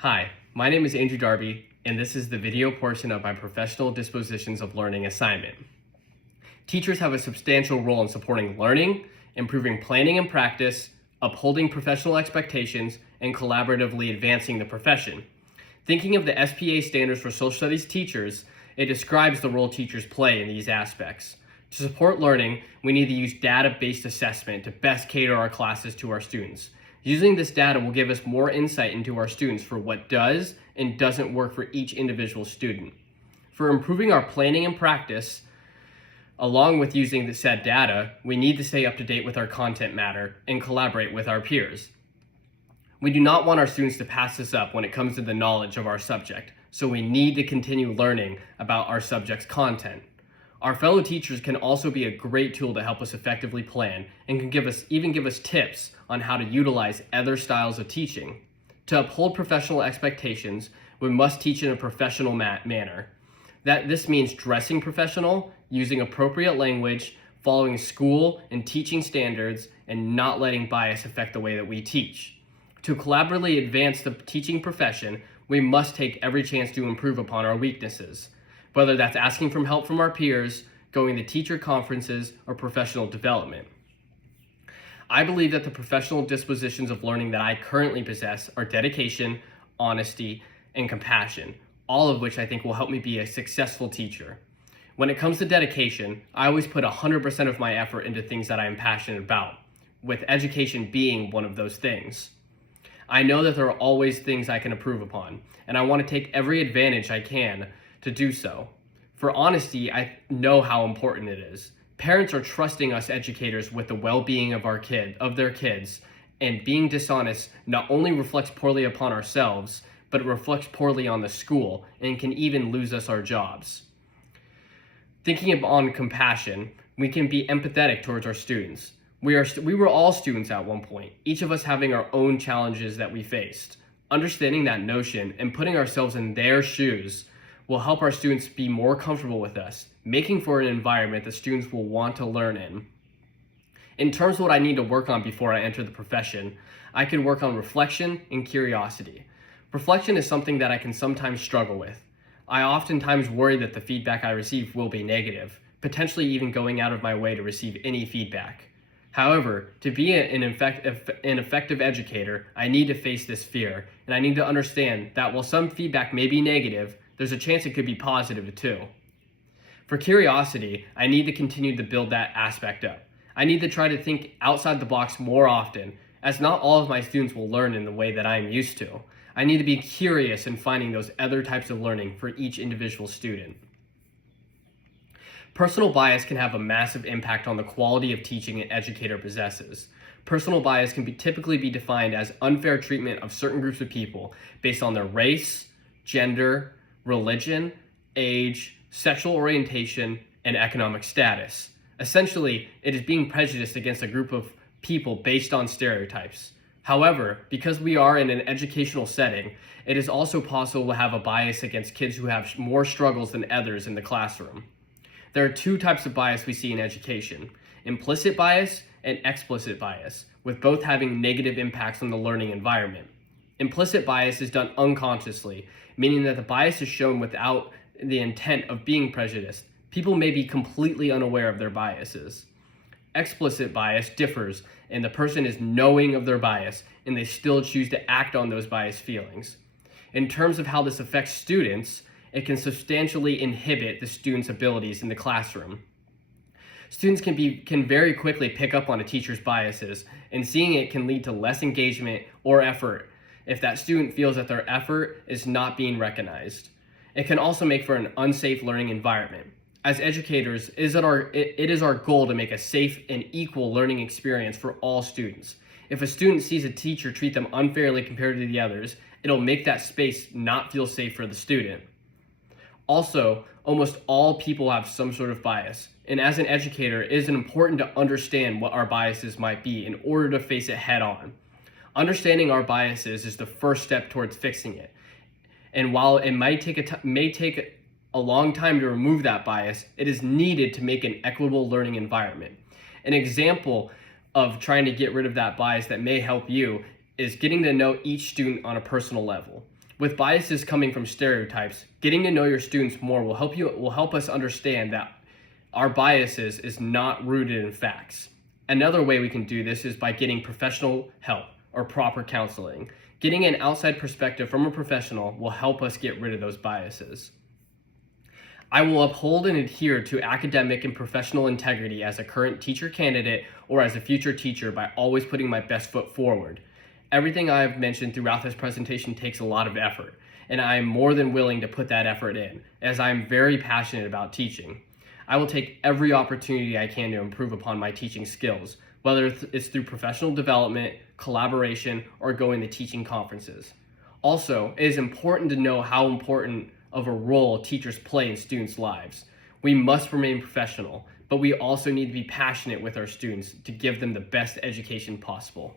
Hi, my name is Andrew Darby, and this is the video portion of my Professional Dispositions of Learning assignment. Teachers have a substantial role in supporting learning, improving planning and practice, upholding professional expectations, and collaboratively advancing the profession. Thinking of the SPA standards for social studies teachers, it describes the role teachers play in these aspects. To support learning, we need to use data-based assessment to best cater our classes to our students. Using this data will give us more insight into our students for what does and doesn't work for each individual student. For improving our planning and practice, along with using the said data, we need to stay up to date with our content matter and collaborate with our peers. We do not want our students to pass this up when it comes to the knowledge of our subject, so we need to continue learning about our subject's content. Our fellow teachers can also be a great tool to help us effectively plan and can give us tips on how to utilize other styles of teaching. To uphold professional expectations, we must teach in a professional manner. This means dressing professional, using appropriate language, following school and teaching standards, and not letting bias affect the way that we teach. To collaboratively advance the teaching profession, we must take every chance to improve upon our weaknesses, whether that's asking for help from our peers, going to teacher conferences, or professional development. I believe that the professional dispositions of learning that I currently possess are dedication, honesty, and compassion, all of which I think will help me be a successful teacher. When it comes to dedication, I always put 100% of my effort into things that I am passionate about, with education being one of those things. I know that there are always things I can improve upon, and I want to take every advantage I can to do so. For honesty, I know how important it is. Parents are trusting us educators with the well-being of their kids, and being dishonest not only reflects poorly upon ourselves, but it reflects poorly on the school and can even lose us our jobs. Thinking on compassion, we can be empathetic towards our students. We were all students at one point, each of us having our own challenges that we faced. Understanding that notion and putting ourselves in their shoes will help our students be more comfortable with us, making for an environment that students will want to learn in. In terms of what I need to work on before I enter the profession, I can work on reflection and curiosity. Reflection is something that I can sometimes struggle with. I oftentimes worry that the feedback I receive will be negative, potentially even going out of my way to receive any feedback. However, to be an effective educator, I need to face this fear, and I need to understand that while some feedback may be negative, there's a chance it could be positive too. For curiosity, I need to continue to build that aspect up. I need to try to think outside the box more often, as not all of my students will learn in the way that I'm used to. I need to be curious in finding those other types of learning for each individual student. Personal bias can have a massive impact on the quality of teaching an educator possesses. Personal bias can typically be defined as unfair treatment of certain groups of people based on their race, gender, religion, age, sexual orientation, and economic status. Essentially, it is being prejudiced against a group of people based on stereotypes. However, because we are in an educational setting, it is also possible to have a bias against kids who have more struggles than others in the classroom. There are two types of bias we see in education: implicit bias and explicit bias, with both having negative impacts on the learning environment. Implicit bias is done unconsciously, meaning that the bias is shown without the intent of being prejudiced. People may be completely unaware of their biases. Explicit bias differs, and the person is knowing of their bias, and they still choose to act on those biased feelings. In terms of how this affects students, it can substantially inhibit the student's abilities in the classroom. Students can very quickly pick up on a teacher's biases, and seeing it can lead to less engagement or effort if that student feels that their effort is not being recognized. It can also make for an unsafe learning environment. As educators, it is our goal to make a safe and equal learning experience for all students. If a student sees a teacher treat them unfairly compared to the others, it'll make that space not feel safe for the student. Also, almost all people have some sort of bias, and as an educator, it is important to understand what our biases might be in order to face it head on. Understanding our biases is the first step towards fixing it. And while it may take a long time to remove that bias, it is needed to make an equitable learning environment. An example of trying to get rid of that bias that may help you is getting to know each student on a personal level. With biases coming from stereotypes, getting to know your students more will help us understand that our biases is not rooted in facts. Another way we can do this is by getting professional help or proper counseling. Getting an outside perspective from a professional will help us get rid of those biases. I will uphold and adhere to academic and professional integrity as a current teacher candidate or as a future teacher by always putting my best foot forward. Everything I have mentioned throughout this presentation takes a lot of effort, and I am more than willing to put that effort in, as I am very passionate about teaching. I will take every opportunity I can to improve upon my teaching skills, whether it's through professional development, collaboration, or going to teaching conferences. Also, it is important to know how important of a role teachers play in students' lives. We must remain professional, but we also need to be passionate with our students to give them the best education possible.